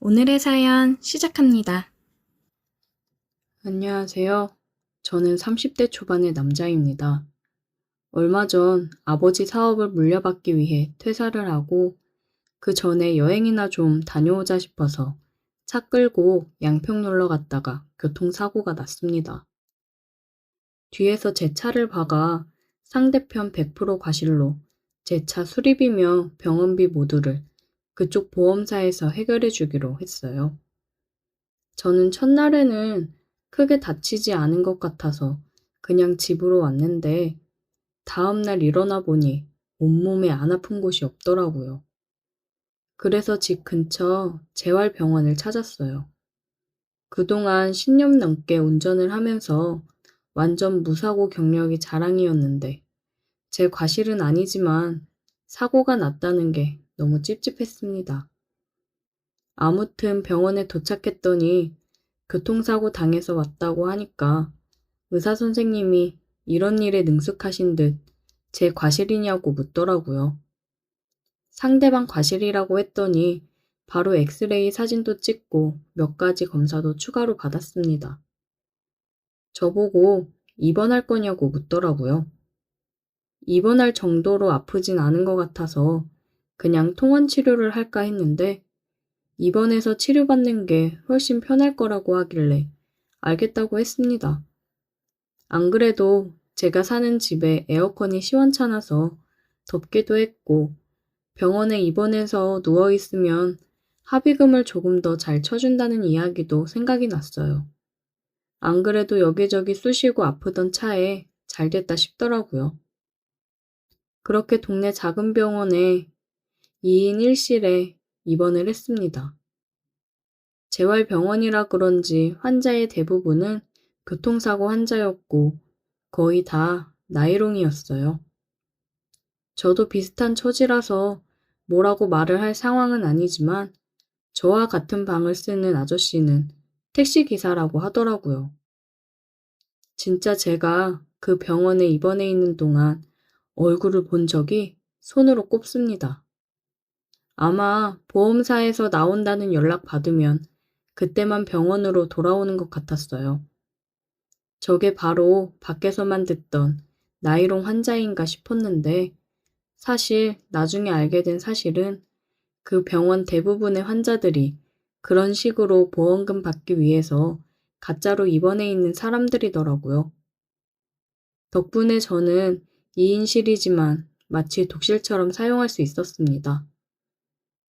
오늘의 사연 시작합니다. 안녕하세요. 저는 30대 초반의 남자입니다. 얼마 전 아버지 사업을 물려받기 위해 퇴사를 하고 그 전에 여행이나 좀 다녀오자 싶어서 차 끌고 양평 놀러 갔다가 교통사고가 났습니다. 뒤에서 제 차를 박아 상대편 100% 과실로 제 차 수리비며 병원비 모두를 그쪽 보험사에서 해결해 주기로 했어요. 저는 첫날에는 크게 다치지 않은 것 같아서 그냥 집으로 왔는데 다음날 일어나 보니 온몸에 안 아픈 곳이 없더라고요. 그래서 집 근처 재활병원을 찾았어요. 그동안 10년 넘게 운전을 하면서 완전 무사고 경력이 자랑이었는데 제 과실은 아니지만 사고가 났다는 게 너무 찝찝했습니다. 아무튼 병원에 도착했더니 교통사고 당해서 왔다고 하니까 의사 선생님이 이런 일에 능숙하신 듯 제 과실이냐고 묻더라고요. 상대방 과실이라고 했더니 바로 엑스레이 사진도 찍고 몇 가지 검사도 추가로 받았습니다. 저보고 입원할 거냐고 묻더라고요. 입원할 정도로 아프진 않은 것 같아서 그냥 통원 치료를 할까 했는데 입원해서 치료받는 게 훨씬 편할 거라고 하길래 알겠다고 했습니다. 안 그래도 제가 사는 집에 에어컨이 시원찮아서 덥기도 했고 병원에 입원해서 누워있으면 합의금을 조금 더 잘 쳐준다는 이야기도 생각이 났어요. 안 그래도 여기저기 쑤시고 아프던 차에 잘 됐다 싶더라고요. 그렇게 동네 작은 병원에 2인 1실에 입원을 했습니다. 재활병원이라 그런지 환자의 대부분은 교통사고 환자였고 거의 다 나이롱이었어요. 저도 비슷한 처지라서 뭐라고 말을 할 상황은 아니지만 저와 같은 방을 쓰는 아저씨는 택시기사라고 하더라고요. 진짜 제가 그 병원에 입원해 있는 동안 얼굴을 본 적이 손으로 꼽습니다. 아마 보험사에서 나온다는 연락 받으면 그때만 병원으로 돌아오는 것 같았어요. 저게 바로 밖에서만 듣던 나이롱 환자인가 싶었는데 사실 나중에 알게 된 사실은 그 병원 대부분의 환자들이 그런 식으로 보험금 받기 위해서 가짜로 입원해 있는 사람들이더라고요. 덕분에 저는 2인실이지만 마치 독실처럼 사용할 수 있었습니다.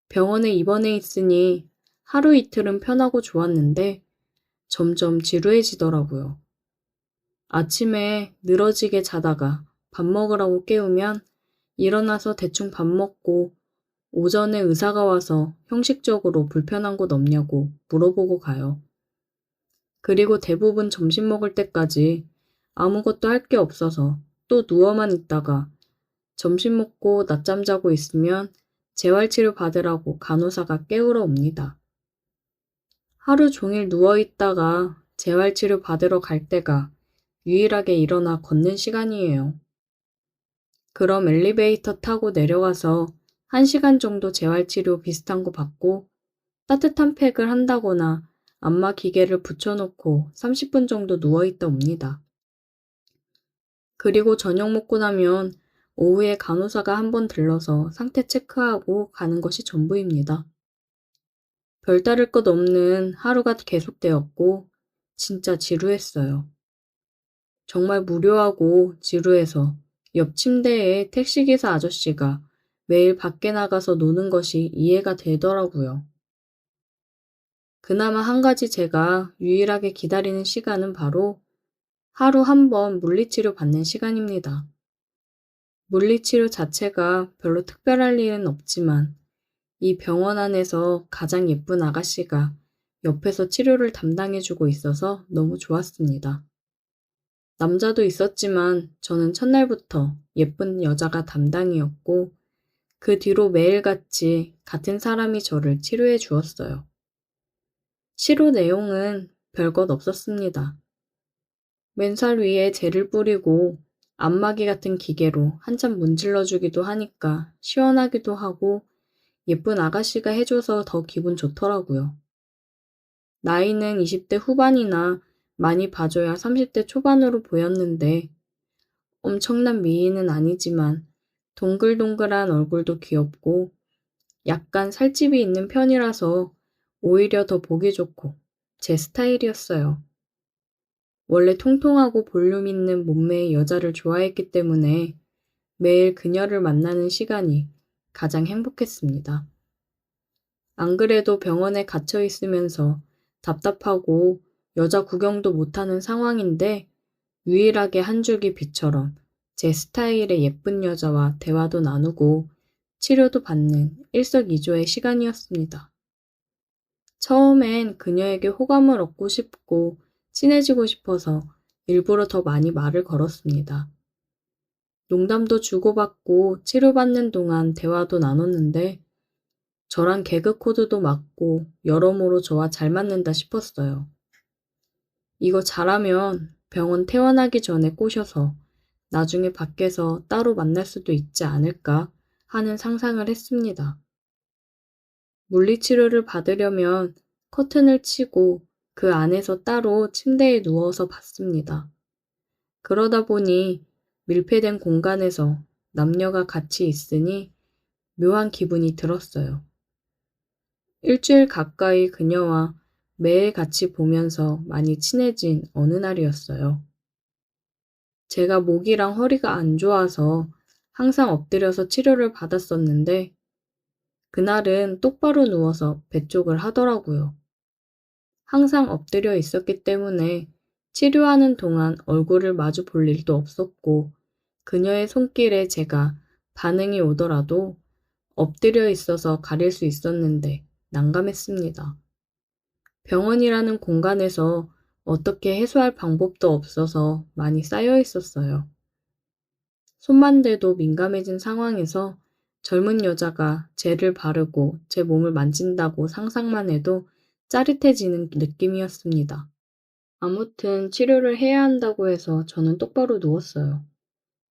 병원에 입원해 있으니 하루 이틀은 편하고 좋았는데 점점 지루해지더라고요. 아침에 늘어지게 자다가 밥 먹으라고 깨우면 일어나서 대충 밥 먹고 오전에 의사가 와서 형식적으로 불편한 곳 없냐고 물어보고 가요. 그리고 대부분 점심 먹을 때까지 아무것도 할 게 없어서 또 누워만 있다가 점심 먹고 낮잠 자고 있으면 재활치료 받으라고 간호사가 깨우러 옵니다. 하루 종일 누워있다가 재활치료 받으러 갈 때가 유일하게 일어나 걷는 시간이에요. 그럼 엘리베이터 타고 내려가서 1시간 정도 재활치료 비슷한 거 받고 따뜻한 팩을 한다거나 안마 기계를 붙여놓고 30분 정도 누워있다 옵니다. 그리고 저녁 먹고 나면 오후에 간호사가 한번 들러서 상태 체크하고 가는 것이 전부입니다. 별다를 것 없는 하루가 계속되었고 진짜 지루했어요. 정말 무료하고 지루해서 옆 침대에 택시기사 아저씨가 매일 밖에 나가서 노는 것이 이해가 되더라고요. 그나마 한 가지 제가 유일하게 기다리는 시간은 바로 하루 한 번 물리치료 받는 시간입니다. 물리치료 자체가 별로 특별할 일은 없지만 이 병원 안에서 가장 예쁜 아가씨가 옆에서 치료를 담당해주고 있어서 너무 좋았습니다. 남자도 있었지만 저는 첫날부터 예쁜 여자가 담당이었고 그 뒤로 매일같이 같은 사람이 저를 치료해 주었어요. 치료 내용은 별것 없었습니다. 맨살 위에 젤을 뿌리고 안마기 같은 기계로 한참 문질러 주기도 하니까 시원하기도 하고 예쁜 아가씨가 해줘서 더 기분 좋더라고요. 나이는 20대 후반이나 많이 봐줘야 30대 초반으로 보였는데 엄청난 미인은 아니지만 동글동글한 얼굴도 귀엽고 약간 살집이 있는 편이라서 오히려 더 보기 좋고 제 스타일이었어요. 원래 통통하고 볼륨 있는 몸매의 여자를 좋아했기 때문에 매일 그녀를 만나는 시간이 가장 행복했습니다. 안 그래도 병원에 갇혀 있으면서 답답하고 여자 구경도 못하는 상황인데 유일하게 한 줄기 빛처럼 제 스타일의 예쁜 여자와 대화도 나누고 치료도 받는 일석이조의 시간이었습니다. 처음엔 그녀에게 호감을 얻고 싶고 친해지고 싶어서 일부러 더 많이 말을 걸었습니다. 농담도 주고받고 치료받는 동안 대화도 나눴는데 저랑 개그 코드도 맞고 여러모로 저와 잘 맞는다 싶었어요. 이거 잘하면 병원 퇴원하기 전에 꼬셔서 나중에 밖에서 따로 만날 수도 있지 않을까 하는 상상을 했습니다. 물리치료를 받으려면 커튼을 치고 그 안에서 따로 침대에 누워서 받습니다. 그러다 보니 밀폐된 공간에서 남녀가 같이 있으니 묘한 기분이 들었어요. 일주일 가까이 그녀와 매일 같이 보면서 많이 친해진 어느 날이었어요. 제가 목이랑 허리가 안 좋아서 항상 엎드려서 치료를 받았었는데 그날은 똑바로 누워서 배 쪽을 하더라고요. 항상 엎드려 있었기 때문에 치료하는 동안 얼굴을 마주 볼 일도 없었고 그녀의 손길에 제가 반응이 오더라도 엎드려 있어서 가릴 수 있었는데 난감했습니다. 병원이라는 공간에서 어떻게 해소할 방법도 없어서 많이 쌓여 있었어요. 손만 대도 민감해진 상황에서 젊은 여자가 젤을 바르고 제 몸을 만진다고 상상만 해도 짜릿해지는 느낌이었습니다. 아무튼 치료를 해야 한다고 해서 저는 똑바로 누웠어요.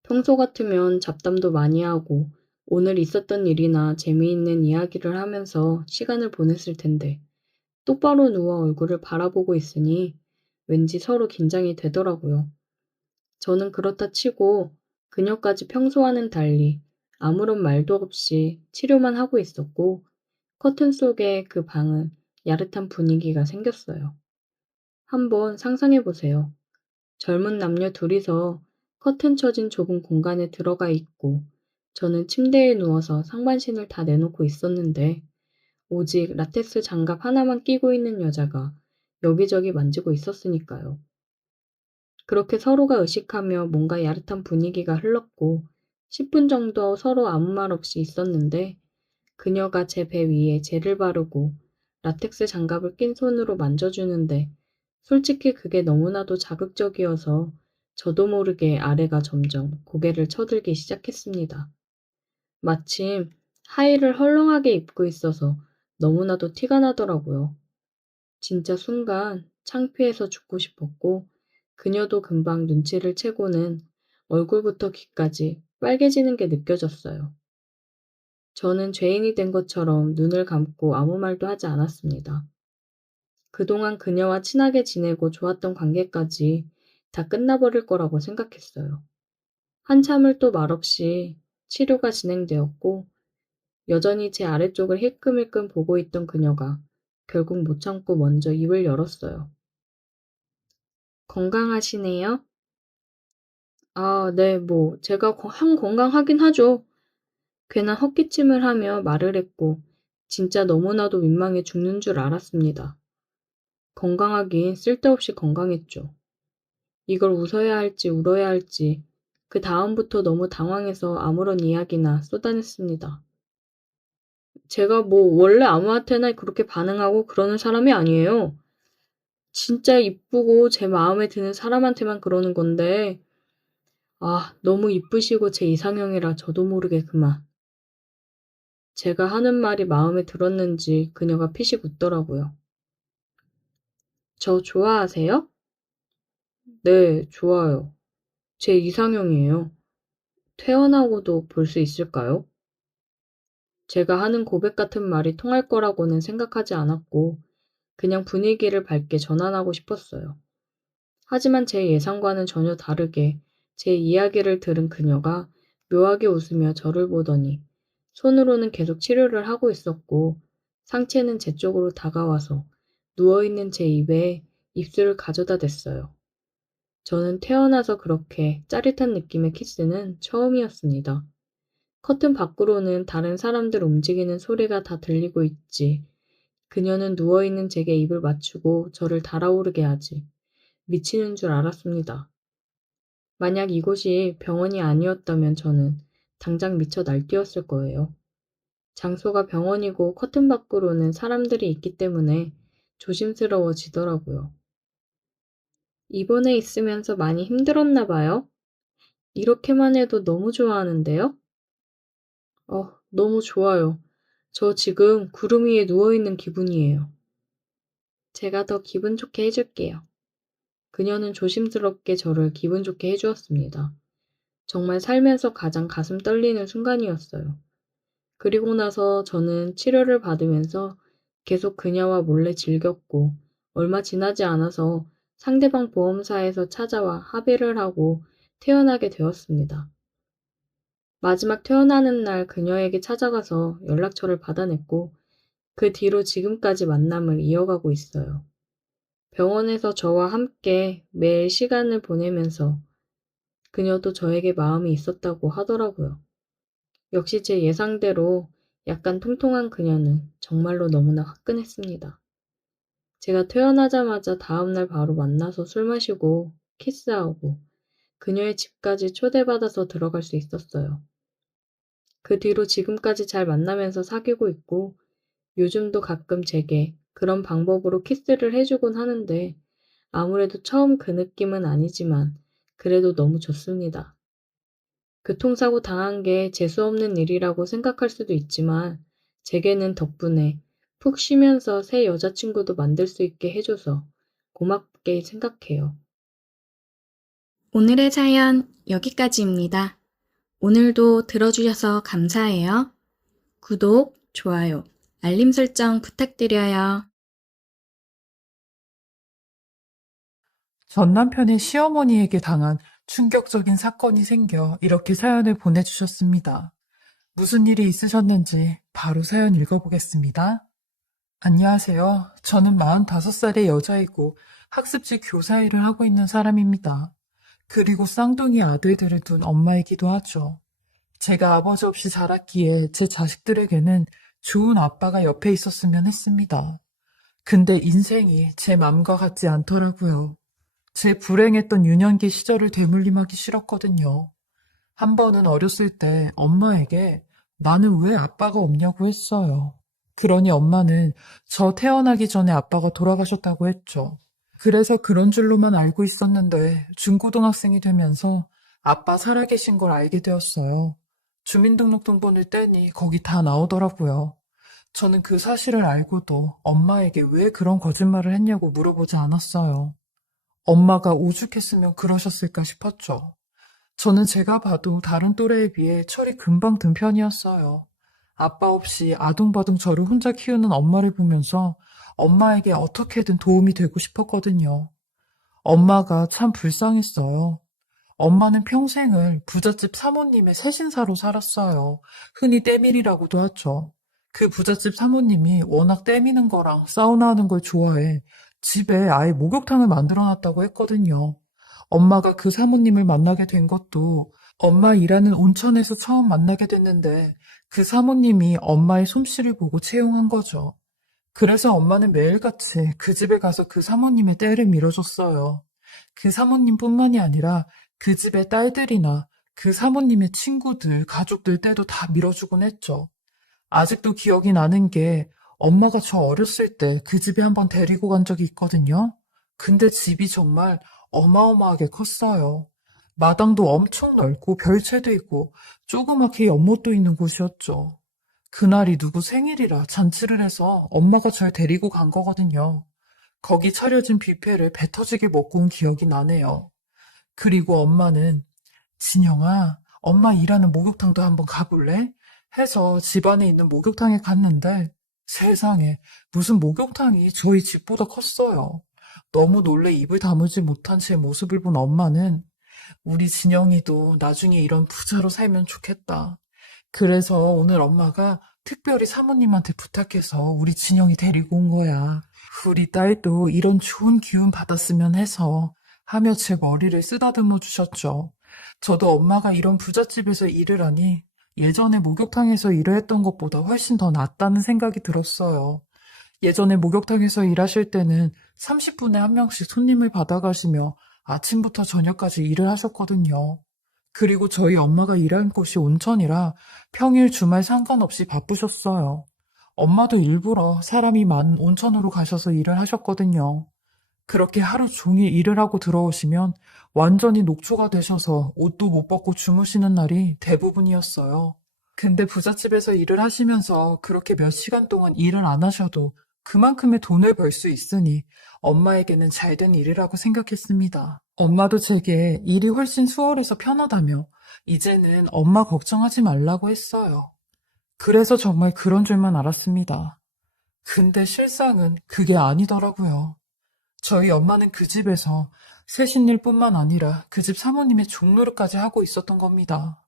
평소 같으면 잡담도 많이 하고 오늘 있었던 일이나 재미있는 이야기를 하면서 시간을 보냈을 텐데 똑바로 누워 얼굴을 바라보고 있으니 왠지 서로 긴장이 되더라고요. 저는 그렇다 치고 그녀까지 평소와는 달리 아무런 말도 없이 치료만 하고 있었고 커튼 속의 그 방은 야릇한 분위기가 생겼어요. 한번 상상해 보세요. 젊은 남녀 둘이서 커튼 쳐진 좁은 공간에 들어가 있고 저는 침대에 누워서 상반신을 다 내놓고 있었는데 오직 라텍스 장갑 하나만 끼고 있는 여자가 여기저기 만지고 있었으니까요. 그렇게 서로가 의식하며 뭔가 야릇한 분위기가 흘렀고 10분 정도 서로 아무 말 없이 있었는데 그녀가 제 배 위에 젤을 바르고 라텍스 장갑을 낀 손으로 만져주는데 솔직히 그게 너무나도 자극적이어서 저도 모르게 아래가 점점 고개를 쳐들기 시작했습니다. 마침 하의를 헐렁하게 입고 있어서 너무나도 티가 나더라고요. 진짜 순간 창피해서 죽고 싶었고 그녀도 금방 눈치를 채고는 얼굴부터 귀까지 빨개지는 게 느껴졌어요. 저는 죄인이 된 것처럼 눈을 감고 아무 말도 하지 않았습니다. 그동안 그녀와 친하게 지내고 좋았던 관계까지 다 끝나버릴 거라고 생각했어요. 한참을 또 말없이 치료가 진행되었고 여전히 제 아래쪽을 힐끔힐끔 보고 있던 그녀가 결국 못 참고 먼저 입을 열었어요. 건강하시네요? 아, 네, 제가 건강하긴 하죠. 괜한 헛기침을 하며 말을 했고, 진짜 너무나도 민망해 죽는 줄 알았습니다. 건강하긴 쓸데없이 건강했죠. 이걸 웃어야 할지 울어야 할지, 그 다음부터 너무 당황해서 아무런 이야기나 쏟아냈습니다. 제가 원래 아무한테나 그렇게 반응하고 그러는 사람이 아니에요. 진짜 이쁘고 제 마음에 드는 사람한테만 그러는 건데, 너무 이쁘시고 제 이상형이라 저도 모르게 그만. 제가 하는 말이 마음에 들었는지 그녀가 피식 웃더라고요. 저 좋아하세요? 네, 좋아요. 제 이상형이에요. 태어나고도 볼 수 있을까요? 제가 하는 고백 같은 말이 통할 거라고는 생각하지 않았고, 그냥 분위기를 밝게 전환하고 싶었어요. 하지만 제 예상과는 전혀 다르게 제 이야기를 들은 그녀가 묘하게 웃으며 저를 보더니 손으로는 계속 치료를 하고 있었고 상체는 제 쪽으로 다가와서 누워있는 제 입에 입술을 가져다 댔어요. 저는 태어나서 그렇게 짜릿한 느낌의 키스는 처음이었습니다. 커튼 밖으로는 다른 사람들 움직이는 소리가 다 들리고 있지. 그녀는 누워있는 제게 입을 맞추고 저를 달아오르게 하지. 미치는 줄 알았습니다. 만약 이곳이 병원이 아니었다면 저는 당장 미쳐 날뛰었을 거예요. 장소가 병원이고 커튼 밖으로는 사람들이 있기 때문에 조심스러워지더라고요. 입원해 있으면서 많이 힘들었나 봐요? 이렇게만 해도 너무 좋아하는데요? 너무 좋아요. 저 지금 구름 위에 누워있는 기분이에요. 제가 더 기분 좋게 해줄게요. 그녀는 조심스럽게 저를 기분 좋게 해주었습니다. 정말 살면서 가장 가슴 떨리는 순간이었어요. 그리고 나서 저는 치료를 받으면서 계속 그녀와 몰래 즐겼고 얼마 지나지 않아서 상대방 보험사에서 찾아와 합의를 하고 퇴원하게 되었습니다. 마지막 퇴원하는 날 그녀에게 찾아가서 연락처를 받아냈고 그 뒤로 지금까지 만남을 이어가고 있어요. 병원에서 저와 함께 매일 시간을 보내면서 그녀도 저에게 마음이 있었다고 하더라고요. 역시 제 예상대로 약간 통통한 그녀는 정말로 너무나 화끈했습니다. 제가 퇴원하자마자 다음날 바로 만나서 술 마시고 키스하고 그녀의 집까지 초대받아서 들어갈 수 있었어요. 그 뒤로 지금까지 잘 만나면서 사귀고 있고 요즘도 가끔 제게 그런 방법으로 키스를 해주곤 하는데 아무래도 처음 그 느낌은 아니지만 그래도 너무 좋습니다. 교통사고 당한 게 재수없는 일이라고 생각할 수도 있지만 제게는 덕분에 푹 쉬면서 새 여자친구도 만들 수 있게 해줘서 고맙게 생각해요. 오늘의 사연 여기까지입니다. 오늘도 들어주셔서 감사해요. 구독, 좋아요, 알림 설정 부탁드려요. 전 남편의 시어머니에게 당한 충격적인 사건이 생겨 이렇게 사연을 보내주셨습니다. 무슨 일이 있으셨는지 바로 사연 읽어보겠습니다. 안녕하세요. 저는 45살의 여자이고 학습지 교사 일을 하고 있는 사람입니다. 그리고 쌍둥이 아들들을 둔 엄마이기도 하죠. 제가 아버지 없이 자랐기에 제 자식들에게는 좋은 아빠가 옆에 있었으면 했습니다. 근데 인생이 제 맘과 같지 않더라고요. 제 불행했던 유년기 시절을 되물림하기 싫었거든요. 한 번은 어렸을 때 엄마에게 나는 왜 아빠가 없냐고 했어요. 그러니 엄마는 저 태어나기 전에 아빠가 돌아가셨다고 했죠. 그래서 그런 줄로만 알고 있었는데 중고등학생이 되면서 아빠 살아계신 걸 알게 되었어요. 주민등록등본을 떼니 거기 다 나오더라고요. 저는 그 사실을 알고도 엄마에게 왜 그런 거짓말을 했냐고 물어보지 않았어요. 엄마가 오죽했으면 그러셨을까 싶었죠. 저는 제가 봐도 다른 또래에 비해 철이 금방 든 편이었어요. 아빠 없이 아둥바둥 저를 혼자 키우는 엄마를 보면서 엄마에게 어떻게든 도움이 되고 싶었거든요. 엄마가 참 불쌍했어요. 엄마는 평생을 부잣집 사모님의 세신사로 살았어요. 흔히 때밀이라고도 하죠. 그 부잣집 사모님이 워낙 때미는 거랑 사우나 하는 걸 좋아해 집에 아예 목욕탕을 만들어 놨다고 했거든요. 엄마가 그 사모님을 만나게 된 것도 엄마 일하는 온천에서 처음 만나게 됐는데 그 사모님이 엄마의 솜씨를 보고 채용한 거죠. 그래서 엄마는 매일같이 그 집에 가서 그 사모님의 때를 밀어줬어요. 그 사모님뿐만이 아니라 그 집의 딸들이나 그 사모님의 친구들, 가족들 때도 다 밀어주곤 했죠. 아직도 기억이 나는 게 엄마가 저 어렸을 때 그 집에 한번 데리고 간 적이 있거든요. 근데 집이 정말 어마어마하게 컸어요. 마당도 엄청 넓고 별채도 있고 조그맣게 연못도 있는 곳이었죠. 그날이 누구 생일이라 잔치를 해서 엄마가 절 데리고 간 거거든요. 거기 차려진 뷔페를 배 터지게 먹고 온 기억이 나네요. 그리고 엄마는 진영아, 엄마 일하는 목욕탕도 한번 가볼래? 해서 집 안에 있는 목욕탕에 갔는데 세상에, 무슨 목욕탕이 저희 집보다 컸어요. 너무 놀래 입을 다물지 못한 제 모습을 본 엄마는 우리 진영이도 나중에 이런 부자로 살면 좋겠다. 그래서 오늘 엄마가 특별히 사모님한테 부탁해서 우리 진영이 데리고 온 거야. 우리 딸도 이런 좋은 기운 받았으면 해서 하며 제 머리를 쓰다듬어 주셨죠. 저도 엄마가 이런 부잣집에서 일을 하니 예전에 목욕탕에서 일을 했던 것보다 훨씬 더 낫다는 생각이 들었어요. 예전에 목욕탕에서 일하실 때는 30분에 한 명씩 손님을 받아가시며 아침부터 저녁까지 일을 하셨거든요. 그리고 저희 엄마가 일하는 곳이 온천이라 평일 주말 상관없이 바쁘셨어요. 엄마도 일부러 사람이 많은 온천으로 가셔서 일을 하셨거든요. 그렇게 하루 종일 일을 하고 들어오시면 완전히 녹초가 되셔서 옷도 못 벗고 주무시는 날이 대부분이었어요. 근데 부잣집에서 일을 하시면서 그렇게 몇 시간 동안 일을 안 하셔도 그만큼의 돈을 벌 수 있으니 엄마에게는 잘된 일이라고 생각했습니다. 엄마도 제게 일이 훨씬 수월해서 편하다며 이제는 엄마 걱정하지 말라고 했어요. 그래서 정말 그런 줄만 알았습니다. 근데 실상은 그게 아니더라고요. 저희 엄마는 그 집에서 세신일 뿐만 아니라 그 집 사모님의 종노릇까지 하고 있었던 겁니다.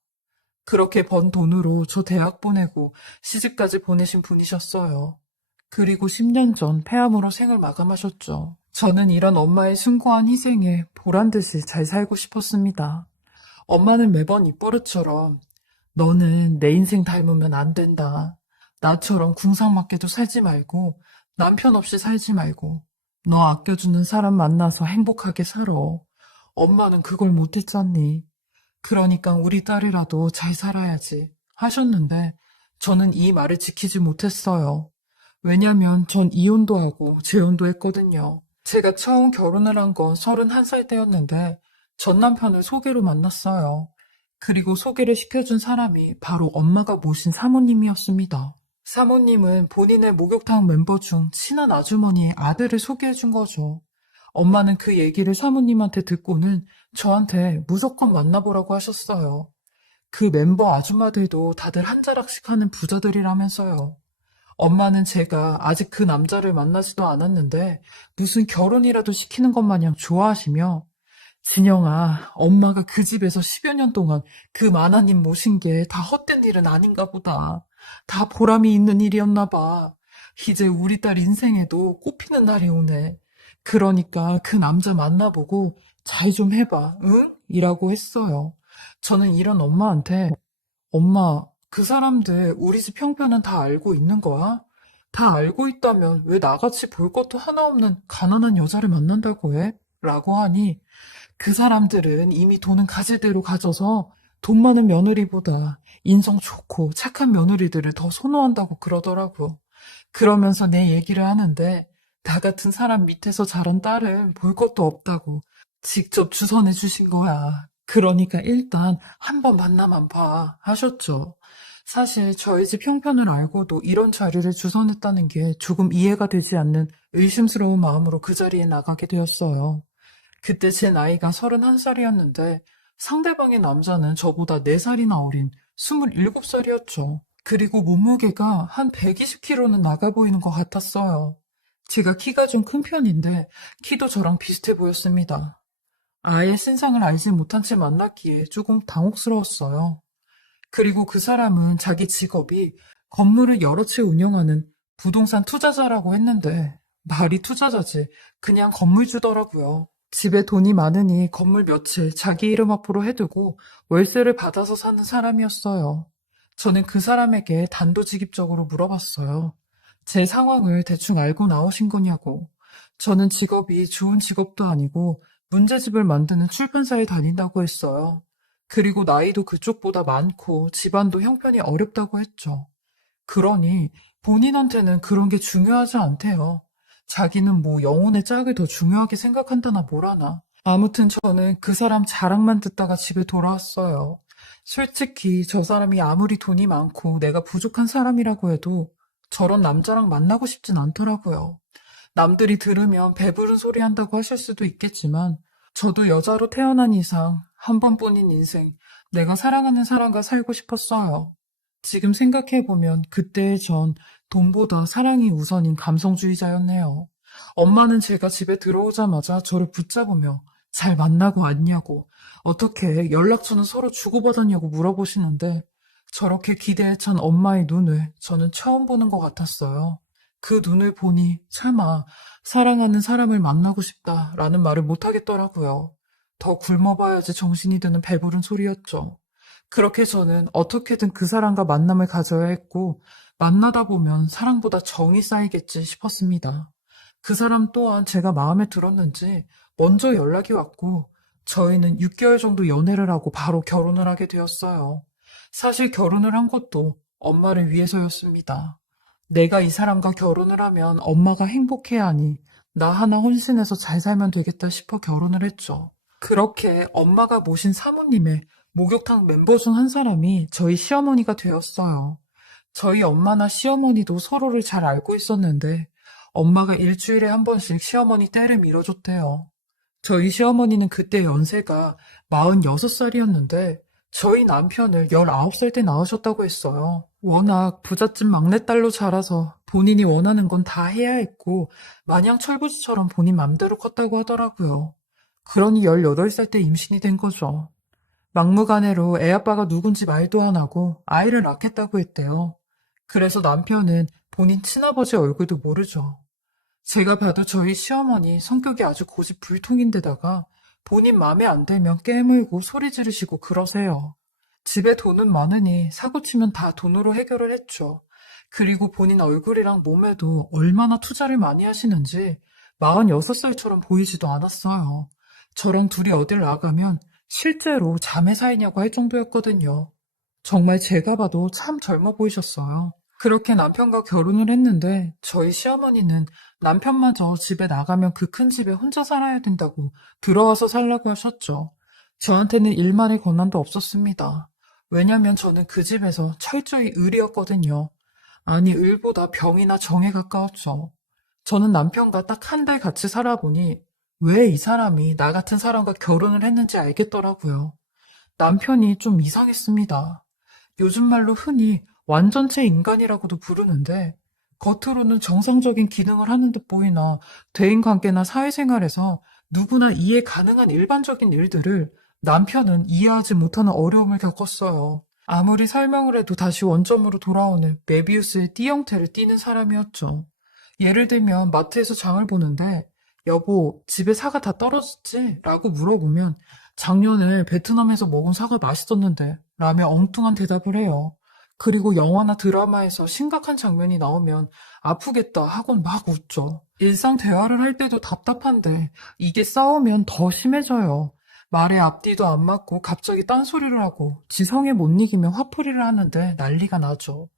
그렇게 번 돈으로 저 대학 보내고 시집까지 보내신 분이셨어요. 그리고 10년 전 폐암으로 생을 마감하셨죠. 저는 이런 엄마의 숭고한 희생에 보란듯이 잘 살고 싶었습니다. 엄마는 매번 입버릇처럼 너는 내 인생 닮으면 안 된다. 나처럼 궁상맞게도 살지 말고 남편 없이 살지 말고 너 아껴주는 사람 만나서 행복하게 살아. 엄마는 그걸 못했잖니. 그러니까 우리 딸이라도 잘 살아야지 하셨는데 저는 이 말을 지키지 못했어요. 왜냐면 전 이혼도 하고 재혼도 했거든요. 제가 처음 결혼을 한 건 31살 때였는데 전 남편을 소개로 만났어요. 그리고 소개를 시켜준 사람이 바로 엄마가 모신 사모님이었습니다. 사모님은 본인의 목욕탕 멤버 중 친한 아주머니의 아들을 소개해준 거죠. 엄마는 그 얘기를 사모님한테 듣고는 저한테 무조건 만나보라고 하셨어요. 그 멤버 아줌마들도 다들 한 자락씩 하는 부자들이라면서요. 엄마는 제가 아직 그 남자를 만나지도 않았는데 무슨 결혼이라도 시키는 것 마냥 좋아하시며 진영아, 엄마가 그 집에서 10여 년 동안 그 만화님 모신 게 다 헛된 일은 아닌가 보다. 다 보람이 있는 일이었나 봐. 이제 우리 딸 인생에도 꽃피는 날이 오네. 그러니까 그 남자 만나보고 잘 좀 해봐, 응? 이라고 했어요. 저는 이런 엄마한테 엄마, 그 사람들 우리 집 형편은 다 알고 있는 거야? 다 알고 있다면 왜 나같이 볼 것도 하나 없는 가난한 여자를 만난다고 해? 라고 하니 그 사람들은 이미 돈은 가질 대로 가져서 돈 많은 며느리보다 인성 좋고 착한 며느리들을 더 선호한다고 그러더라고. 그러면서 내 얘기를 하는데 나 같은 사람 밑에서 자란 딸은 볼 것도 없다고 직접 주선해 주신 거야. 그러니까 일단 한번 만나만 봐 하셨죠. 사실 저희 집 형편을 알고도 이런 자리를 주선했다는 게 조금 이해가 되지 않는 의심스러운 마음으로 그 자리에 나가게 되었어요. 그때 제 나이가 31살이었는데 상대방의 남자는 저보다 4살이나 어린 27살이었죠. 그리고 몸무게가 한 120kg는 나가 보이는 것 같았어요. 제가 키가 좀 큰 편인데 키도 저랑 비슷해 보였습니다. 아예 신상을 알지 못한 채 만났기에 조금 당혹스러웠어요. 그리고 그 사람은 자기 직업이 건물을 여러 채 운영하는 부동산 투자자라고 했는데 말이 투자자지 그냥 건물주더라고요. 집에 돈이 많으니 건물 몇 채 자기 이름 앞으로 해두고 월세를 받아서 사는 사람이었어요. 저는 그 사람에게 단도직입적으로 물어봤어요. 제 상황을 대충 알고 나오신 거냐고. 저는 직업이 좋은 직업도 아니고 문제집을 만드는 출판사에 다닌다고 했어요. 그리고 나이도 그쪽보다 많고 집안도 형편이 어렵다고 했죠. 그러니 본인한테는 그런 게 중요하지 않대요. 자기는 뭐 영혼의 짝을 더 중요하게 생각한다나 뭐라나. 아무튼 저는 그 사람 자랑만 듣다가 집에 돌아왔어요. 솔직히 저 사람이 아무리 돈이 많고 내가 부족한 사람이라고 해도 저런 남자랑 만나고 싶진 않더라고요. 남들이 들으면 배부른 소리 한다고 하실 수도 있겠지만 저도 여자로 태어난 이상 한 번뿐인 인생 내가 사랑하는 사람과 살고 싶었어요. 지금 생각해보면 그때의 전 돈보다 사랑이 우선인 감성주의자였네요. 엄마는 제가 집에 들어오자마자 저를 붙잡으며 잘 만나고 왔냐고, 어떻게 연락처는 서로 주고받았냐고 물어보시는데 저렇게 기대에 찬 엄마의 눈을 저는 처음 보는 것 같았어요. 그 눈을 보니 차마 사랑하는 사람을 만나고 싶다라는 말을 못하겠더라고요. 더 굶어봐야지 정신이 드는 배부른 소리였죠. 그렇게 저는 어떻게든 그 사람과 만남을 가져야 했고, 만나다 보면 사랑보다 정이 쌓이겠지 싶었습니다. 그 사람 또한 제가 마음에 들었는지 먼저 연락이 왔고, 저희는 6개월 정도 연애를 하고 바로 결혼을 하게 되었어요. 사실 결혼을 한 것도 엄마를 위해서였습니다. 내가 이 사람과 결혼을 하면 엄마가 행복해야 하니 나 하나 혼신해서 잘 살면 되겠다 싶어 결혼을 했죠. 그렇게 엄마가 모신 사모님의 목욕탕 멤버 중 한 사람이 저희 시어머니가 되었어요. 저희 엄마나 시어머니도 서로를 잘 알고 있었는데 엄마가 일주일에 한 번씩 시어머니 떼를 밀어줬대요. 저희 시어머니는 그때 연세가 46살이었는데 저희 남편을 19살 때 낳으셨다고 했어요. 워낙 부잣집 막내딸로 자라서 본인이 원하는 건 다 해야 했고 마냥 철부지처럼 본인 맘대로 컸다고 하더라고요. 그러니 18살 때 임신이 된 거죠. 막무가내로 애아빠가 누군지 말도 안 하고 아이를 낳겠다고 했대요. 그래서 남편은 본인 친아버지 얼굴도 모르죠. 제가 봐도 저희 시어머니 성격이 아주 고집불통인데다가 본인 맘에 안 들면 깨물고 소리 지르시고 그러세요. 집에 돈은 많으니 사고치면 다 돈으로 해결을 했죠. 그리고 본인 얼굴이랑 몸에도 얼마나 투자를 많이 하시는지 46살처럼 보이지도 않았어요. 저랑 둘이 어딜 나가면 실제로 자매 사이냐고 할 정도였거든요. 정말 제가 봐도 참 젊어 보이셨어요. 그렇게 남편과 결혼을 했는데 저희 시어머니는 남편마저 집에 나가면 그 큰 집에 혼자 살아야 된다고 들어와서 살라고 하셨죠. 저한테는 일말의 권한도 없었습니다. 왜냐면 저는 그 집에서 철저히 을이었거든요. 아니, 을보다 병이나 정에 가까웠죠. 저는 남편과 딱 한 달 같이 살아보니 왜 이 사람이 나 같은 사람과 결혼을 했는지 알겠더라고요. 남편이 좀 이상했습니다. 요즘 말로 흔히 완전체 인간이라고도 부르는데 겉으로는 정상적인 기능을 하는 듯 보이나 대인관계나 사회생활에서 누구나 이해 가능한 일반적인 일들을 남편은 이해하지 못하는 어려움을 겪었어요. 아무리 설명을 해도 다시 원점으로 돌아오는 메비우스의 띠 형태를 띠는 사람이었죠. 예를 들면 마트에서 장을 보는데 여보, 집에 사과 다 떨어졌지? 라고 물어보면 작년에 베트남에서 먹은 사과 맛있었는데 라며 엉뚱한 대답을 해요. 그리고 영화나 드라마에서 심각한 장면이 나오면 아프겠다 하곤 막 웃죠. 일상 대화를 할 때도 답답한데 이게 싸우면 더 심해져요. 말에 앞뒤도 안 맞고 갑자기 딴소리를 하고 지성에 못 이기면 화풀이를 하는데 난리가 나죠.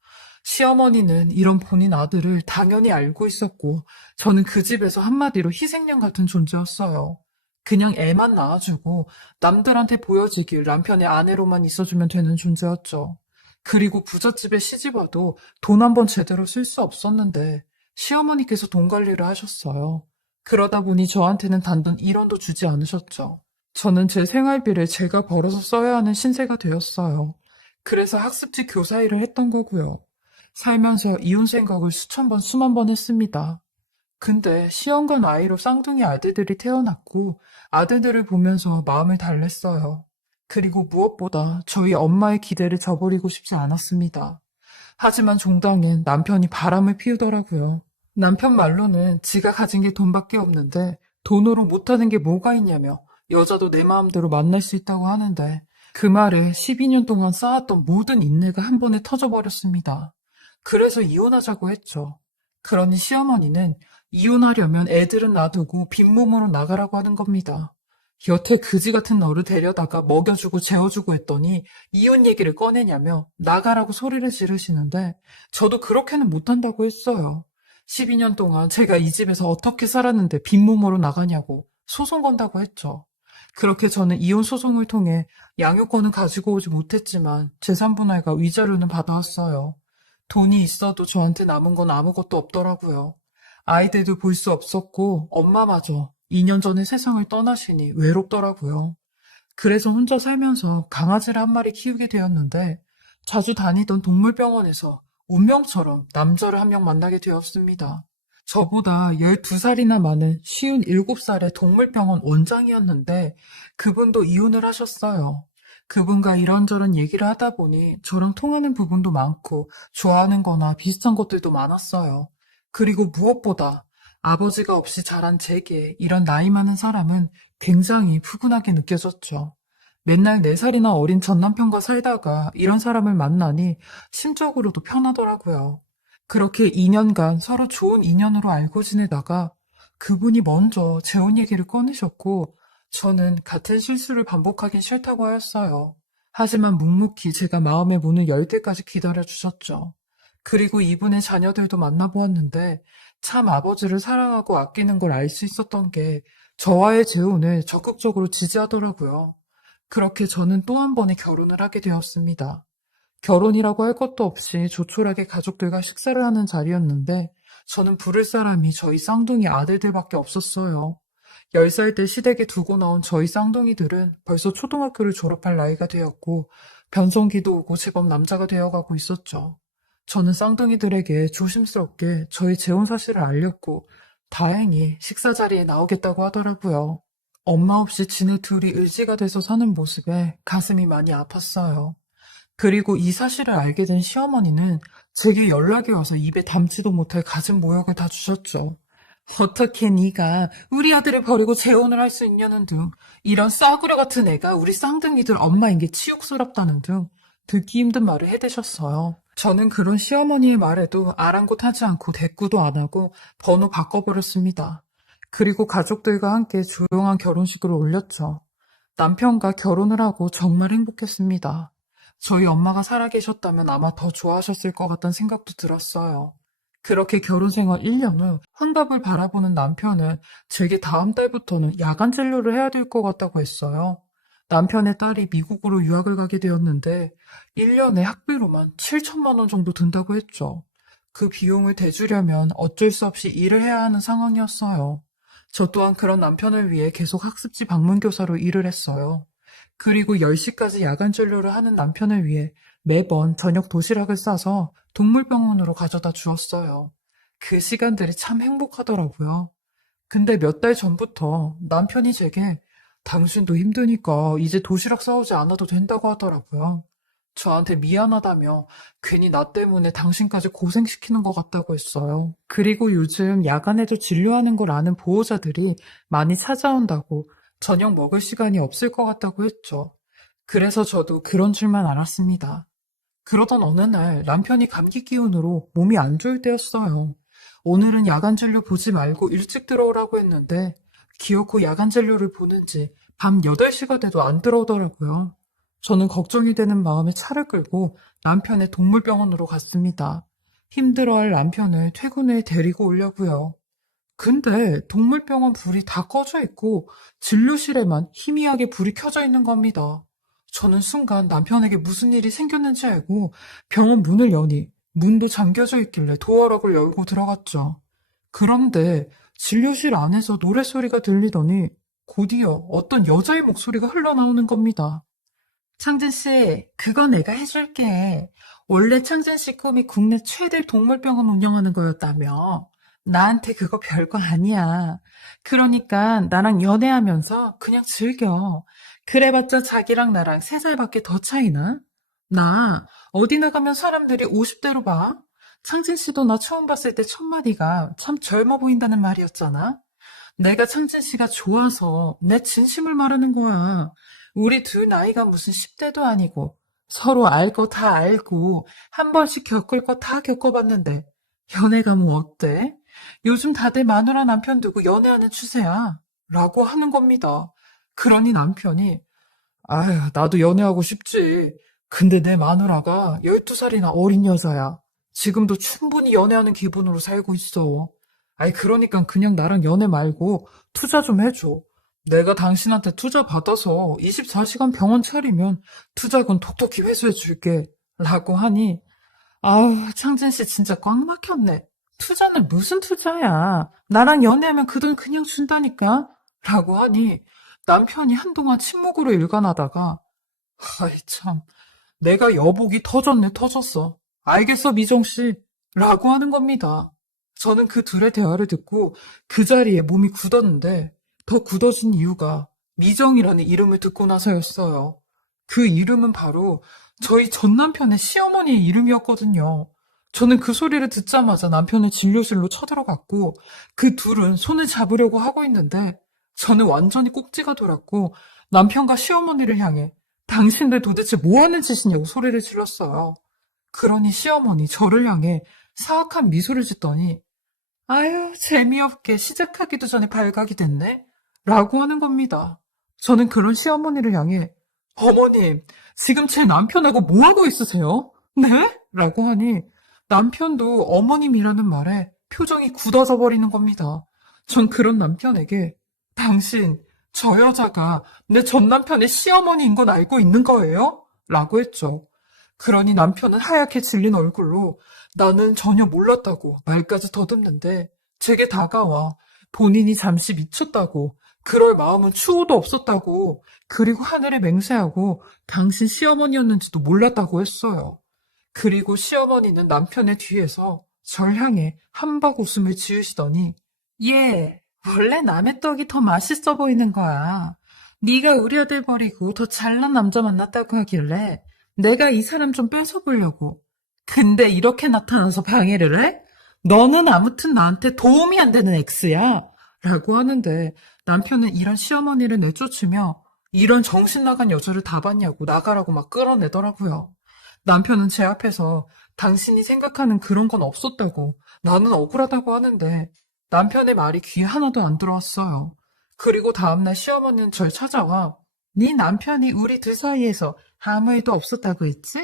시어머니는 이런 본인 아들을 당연히 알고 있었고 저는 그 집에서 한마디로 희생양 같은 존재였어요. 그냥 애만 낳아주고 남들한테 보여지길 남편의 아내로만 있어주면 되는 존재였죠. 그리고 부잣집에 시집와도 돈 한 번 제대로 쓸 수 없었는데 시어머니께서 돈 관리를 하셨어요. 그러다 보니 저한테는 단돈 1원도 주지 않으셨죠. 저는 제 생활비를 제가 벌어서 써야 하는 신세가 되었어요. 그래서 학습지 교사 일을 했던 거고요. 살면서 이혼 생각을 수천 번, 수만 번 했습니다. 근데 시험관 아이로 쌍둥이 아들들이 태어났고 아들들을 보면서 마음을 달랬어요. 그리고 무엇보다 저희 엄마의 기대를 저버리고 싶지 않았습니다. 하지만 종당엔 남편이 바람을 피우더라고요. 남편 말로는 지가 가진 게 돈밖에 없는데 돈으로 못하는 게 뭐가 있냐며 여자도 내 마음대로 만날 수 있다고 하는데 그 말에 12년 동안 쌓았던 모든 인내가 한 번에 터져버렸습니다. 그래서 이혼하자고 했죠. 그러니 시어머니는 이혼하려면 애들은 놔두고 빈몸으로 나가라고 하는 겁니다. 여태 그지 같은 너를 데려다가 먹여주고 재워주고 했더니 이혼 얘기를 꺼내냐며 나가라고 소리를 지르시는데 저도 그렇게는 못한다고 했어요. 12년 동안 제가 이 집에서 어떻게 살았는데 빈몸으로 나가냐고 소송 건다고 했죠. 그렇게 저는 이혼 소송을 통해 양육권은 가지고 오지 못했지만 재산분할과 위자료는 받아왔어요. 돈이 있어도 저한테 남은 건 아무것도 없더라고요. 아이들도 볼 수 없었고 엄마마저 2년 전에 세상을 떠나시니 외롭더라고요. 그래서 혼자 살면서 강아지를 한 마리 키우게 되었는데 자주 다니던 동물병원에서 운명처럼 남자를 한 명 만나게 되었습니다. 저보다 12살이나 많은 57살의 동물병원 원장이었는데 그분도 이혼을 하셨어요. 그분과 이런저런 얘기를 하다 보니 저랑 통하는 부분도 많고 좋아하는 거나 비슷한 것들도 많았어요. 그리고 무엇보다 아버지가 없이 자란 제게 이런 나이 많은 사람은 굉장히 푸근하게 느껴졌죠. 맨날 4살이나 어린 전남편과 살다가 이런 사람을 만나니 심적으로도 편하더라고요. 그렇게 2년간 서로 좋은 인연으로 알고 지내다가 그분이 먼저 재혼 얘기를 꺼내셨고 저는 같은 실수를 반복하긴 싫다고 하였어요. 하지만 묵묵히 제가 마음의 문을 열 때까지 기다려주셨죠. 그리고 이분의 자녀들도 만나보았는데 참 아버지를 사랑하고 아끼는 걸 알 수 있었던 게 저와의 재혼을 적극적으로 지지하더라고요. 그렇게 저는 또 한 번의 결혼을 하게 되었습니다. 결혼이라고 할 것도 없이 조촐하게 가족들과 식사를 하는 자리였는데 저는 부를 사람이 저희 쌍둥이 아들들밖에 없었어요. 10살 때 시댁에 두고 나온 저희 쌍둥이들은 벌써 초등학교를 졸업할 나이가 되었고 변성기도 오고 제법 남자가 되어가고 있었죠. 저는 쌍둥이들에게 조심스럽게 저희 재혼 사실을 알렸고 다행히 식사 자리에 나오겠다고 하더라고요. 엄마 없이 지네 둘이 의지가 돼서 사는 모습에 가슴이 많이 아팠어요. 그리고 이 사실을 알게 된 시어머니는 제게 연락이 와서 입에 담지도 못할 가진 모욕을 다 주셨죠. 어떻게 네가 우리 아들을 버리고 재혼을 할 수 있냐는 등 이런 싸구려 같은 애가 우리 쌍둥이들 엄마인 게 치욕스럽다는 등 듣기 힘든 말을 해대셨어요. 저는 그런 시어머니의 말에도 아랑곳하지 않고 대꾸도 안 하고 번호 바꿔버렸습니다. 그리고 가족들과 함께 조용한 결혼식을 올렸죠. 남편과 결혼을 하고 정말 행복했습니다. 저희 엄마가 살아계셨다면 아마 더 좋아하셨을 것 같다는 생각도 들었어요. 그렇게 결혼 생활 1년 후 환갑을 바라보는 남편은 제게 다음 달부터는 야간 진료를 해야 될 것 같다고 했어요. 남편의 딸이 미국으로 유학을 가게 되었는데 1년에 학비로만 7천만 원 정도 든다고 했죠. 그 비용을 대주려면 어쩔 수 없이 일을 해야 하는 상황이었어요. 저 또한 그런 남편을 위해 계속 학습지 방문교사로 일을 했어요. 그리고 10시까지 야간 진료를 하는 남편을 위해 매번 저녁 도시락을 싸서 동물병원으로 가져다 주었어요. 그 시간들이 참 행복하더라고요. 근데 몇 달 전부터 남편이 제게 당신도 힘드니까 이제 도시락 싸오지 않아도 된다고 하더라고요. 저한테 미안하다며 괜히 나 때문에 당신까지 고생시키는 것 같다고 했어요. 그리고 요즘 야간에도 진료하는 걸 아는 보호자들이 많이 찾아온다고 저녁 먹을 시간이 없을 것 같다고 했죠. 그래서 저도 그런 줄만 알았습니다. 그러던 어느 날 남편이 감기 기운으로 몸이 안 좋을 때였어요. 오늘은 야간 진료 보지 말고 일찍 들어오라고 했는데 기어코 야간 진료를 보는지 밤 8시가 돼도 안 들어오더라고요. 저는 걱정이 되는 마음에 차를 끌고 남편의 동물병원으로 갔습니다. 힘들어할 남편을 퇴근 후에 데리고 오려고요. 근데 동물병원 불이 다 꺼져 있고 진료실에만 희미하게 불이 켜져 있는 겁니다. 저는 순간 남편에게 무슨 일이 생겼는지 알고 병원 문을 여니 문도 잠겨져 있길래 도어락을 열고 들어갔죠. 그런데 진료실 안에서 노랫소리가 들리더니 곧이어 어떤 여자의 목소리가 흘러나오는 겁니다. 창진 씨, 그거 내가 해줄게. 원래 창진 씨 꿈이 국내 최대 동물병원 운영하는 거였다며. 나한테 그거 별거 아니야. 그러니까 나랑 연애하면서 그냥 즐겨. 그래봤자 자기랑 나랑 3살밖에 더 차이나? 나 어디 나가면 사람들이 50대로 봐. 창진 씨도 나 처음 봤을 때 첫마디가 참 젊어 보인다는 말이었잖아. 내가 창진 씨가 좋아서 내 진심을 말하는 거야. 우리 둘 나이가 무슨 10대도 아니고 서로 알 거 다 알고 한 번씩 겪을 거 다 겪어봤는데 연애가 뭐 어때? 요즘 다들 마누라 남편 두고 연애하는 추세야. 라고 하는 겁니다. 그러니 남편이 아휴 나도 연애하고 싶지. 근데 내 마누라가 12살이나 어린 여자야. 지금도 충분히 연애하는 기분으로 살고 있어. 아이 그러니까 그냥 나랑 연애 말고 투자 좀 해줘. 내가 당신한테 투자 받아서 24시간 병원 차리면 투자금 톡톡히 회수해 줄게. 라고 하니 아우 창진 씨 진짜 꽉 막혔네. 투자는 무슨 투자야. 나랑 연애하면 그 돈 그냥 준다니까. 라고 하니 남편이 한동안 침묵으로 일관하다가 아이 참 내가 여복이 터졌네 터졌어. 알겠어 미정씨. 라고 하는 겁니다. 저는 그 둘의 대화를 듣고 그 자리에 몸이 굳었는데 더 굳어진 이유가 미정이라는 이름을 듣고 나서였어요. 그 이름은 바로 저희 전 남편의 시어머니의 이름이었거든요. 저는 그 소리를 듣자마자 남편의 진료실로 쳐들어갔고 그 둘은 손을 잡으려고 하고 있는데 저는 완전히 꼭지가 돌았고 남편과 시어머니를 향해 당신들 도대체 뭐 하는 짓이냐고 소리를 질렀어요. 그러니 시어머니 저를 향해 사악한 미소를 짓더니 아유 재미없게 시작하기도 전에 발각이 됐네 라고 하는 겁니다. 저는 그런 시어머니를 향해 어머님 지금 제 남편하고 뭐 하고 있으세요? 네? 라고 하니 남편도 어머님이라는 말에 표정이 굳어져 버리는 겁니다. 전 그런 남편에게 당신 저 여자가 내 전 남편의 시어머니인 건 알고 있는 거예요? 라고 했죠. 그러니 남편은 하얗게 질린 얼굴로 나는 전혀 몰랐다고 말까지 더듬는데 제게 다가와 본인이 잠시 미쳤다고 그럴 마음은 추호도 없었다고 그리고 하늘에 맹세하고 당신 시어머니였는지도 몰랐다고 했어요. 그리고 시어머니는 남편의 뒤에서 절 향해 한박 웃음을 지으시더니 예, 원래 남의 떡이 더 맛있어 보이는 거야. 네가 우리 아들 버리고 더 잘난 남자 만났다고 하길래 내가 이 사람 좀 뺏어보려고. 근데 이렇게 나타나서 방해를 해? 너는 아무튼 나한테 도움이 안 되는 X야. 라고 하는데 남편은 이런 시어머니를 내쫓으며 이런 정신 나간 여자를 다 봤냐고 나가라고 막 끌어내더라고요. 남편은 제 앞에서 당신이 생각하는 그런 건 없었다고 나는 억울하다고 하는데 남편의 말이 귀에 하나도 안 들어왔어요. 그리고 다음날 시어머니는 절 찾아와 네 남편이 우리 둘 사이에서 아무 일도 없었다고 했지?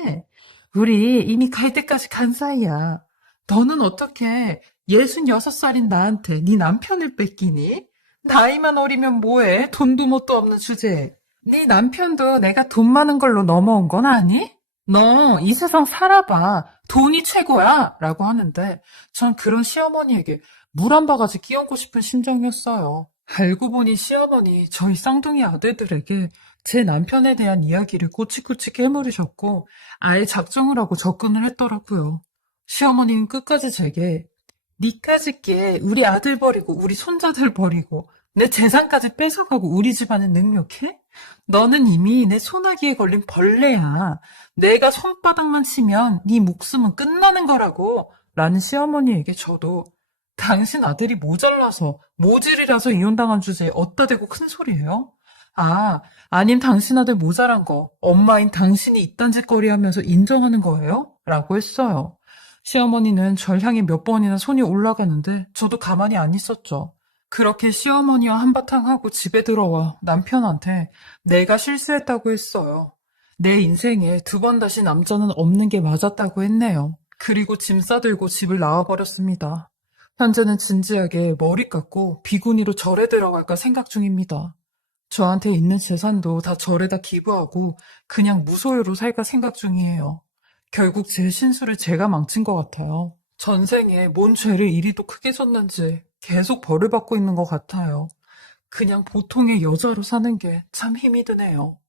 우리 이미 갈 때까지 간 사이야. 너는 어떻게 66살인 나한테 네 남편을 뺏기니? 나이만 어리면 뭐해? 돈도 뭣도 없는 주제에. 네 남편도 내가 돈 많은 걸로 넘어온 건 아니? 너 이 세상 살아봐. 돈이 최고야. 라고 하는데 전 그런 시어머니에게 물 한 바가지 끼얹고 싶은 심정이었어요. 알고 보니 시어머니 저희 쌍둥이 아들들에게 제 남편에 대한 이야기를 꼬치꼬치 깨물으셨고 아예 작정을 하고 접근을 했더라고요. 시어머니는 끝까지 제게 니까짓 게 우리 아들 버리고 우리 손자들 버리고 내 재산까지 뺏어가고 우리 집안을 능욕해? 너는 이미 내 소나기에 걸린 벌레야. 내가 손바닥만 치면 네 목숨은 끝나는 거라고. 라는 시어머니에게 저도 당신 아들이 모자라서 모질이라서 이혼당한 주제에 어디다 대고 큰 소리예요? 아, 아님 당신 아들 모자란 거 엄마인 당신이 이딴 짓거리 하면서 인정하는 거예요? 라고 했어요. 시어머니는 절 향해 몇 번이나 손이 올라가는데 저도 가만히 안 있었죠. 그렇게 시어머니와 한바탕 하고 집에 들어와 남편한테 내가 실수했다고 했어요. 내 인생에 두 번 다시 남자는 없는 게 맞았다고 했네요. 그리고 짐 싸들고 집을 나와버렸습니다. 현재는 진지하게 머리 깎고 비구니로 절에 들어갈까 생각 중입니다. 저한테 있는 재산도 다 절에다 기부하고 그냥 무소유로 살까 생각 중이에요. 결국 제 신수를 제가 망친 것 같아요. 전생에 뭔 죄를 이리도 크게 졌는지 계속 벌을 받고 있는 것 같아요. 그냥 보통의 여자로 사는 게 참 힘이 드네요.